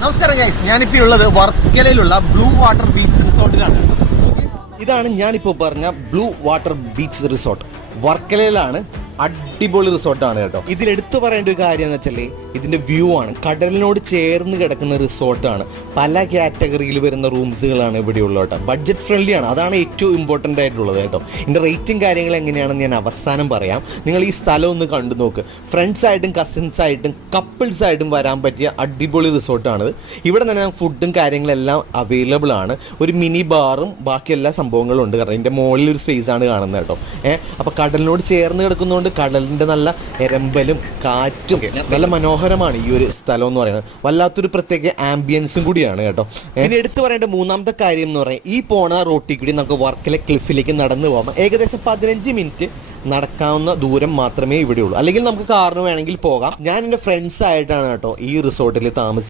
നമസ്കാരം ഗൈസ്, ഞാനിപ്പോൾ ഉള്ളത് വർക്കലയിലുള്ള ബ്ലൂ വാട്ടർ ബീച്ച് റിസോർട്ടിലാണ്. ഇതാണ് ഞാനിപ്പോൾ പറഞ്ഞ ബ്ലൂ വാട്ടർ ബീച്ച് റിസോർട്ട്. വർക്കലയിലാണ്. അടിപൊളി റിസോർട്ടാണ് കേട്ടോ. ഇതിൽ എടുത്തു പറയേണ്ട ഒരു കാര്യം എന്ന് വെച്ചാൽ ഇതിന്റെ വ്യൂ ആണ്. കടലിനോട് ചേർന്ന് കിടക്കുന്ന റിസോർട്ടാണ്. പല കാറ്റഗറിയിൽ വരുന്ന റൂംസുകളാണ് ഇവിടെ ഉള്ളത് കേട്ടോ. ബഡ്ജറ്റ് ഫ്രണ്ട്ലി ആണ്, അതാണ് ഏറ്റവും ഇമ്പോർട്ടൻ്റ് ആയിട്ടുള്ളത് കേട്ടോ. ഇതിന്റെ റേറ്റും കാര്യങ്ങൾ എങ്ങനെയാണെന്ന് ഞാൻ അവസാനം പറയാം. നിങ്ങൾ ഈ സ്ഥലം ഒന്ന് കണ്ടു നോക്ക്. ഫ്രണ്ട്സ് ആയിട്ടും കസിൻസ് ആയിട്ടും കപ്പിൾസ് ആയിട്ടും വരാൻ പറ്റിയ അടിപൊളി റിസോർട്ടാണിത്. ഇവിടെ തന്നെ ഫുഡും കാര്യങ്ങളെല്ലാം അവൈലബിൾ ആണ്. ഒരു മിനി ബാറും ബാക്കി എല്ലാ സംഭവങ്ങളും ഉണ്ട്. കാരണം ഇതിന്റെ മുകളിൽ ഒരു സ്പേസ് ആണ് കാണുന്നത് കേട്ടോ. അപ്പോൾ കടലിനോട് ചേർന്ന് കിടക്കുന്നതുകൊണ്ട് കടലിന്റെ നല്ല എരമ്പലും കാറ്റും നല്ല മനോഹരമാണ് ഈ ഒരു സ്ഥലം എന്ന് പറയുന്നത്. വല്ലാത്തൊരു പ്രത്യേക ആംബിയൻസും കൂടിയാണ് കേട്ടോ. ഇനി എടുത്തു പറയേണ്ട മൂന്നാമത്തെ കാര്യം എന്ന് പറയുന്നത്, ഈ പോണ റോട്ടിൽ കൂടി നമുക്ക് വർക്കല ക്ലിഫിലേക്ക് നടന്നു പോകാം. ഏകദേശം 15 മിനിറ്റ് നടക്കാവുന്ന ദൂരം മാത്രമേ ഇവിടെ ഉള്ളൂ. അല്ലെങ്കിൽ നമുക്ക് കാറിന് വേണമെങ്കിൽ പോകാം. ഞാൻ എൻ്റെ ഫ്രണ്ട്സ് ആയിട്ടാണ് കേട്ടോ ഈ റിസോർട്ടിൽ താമസിച്ചത്.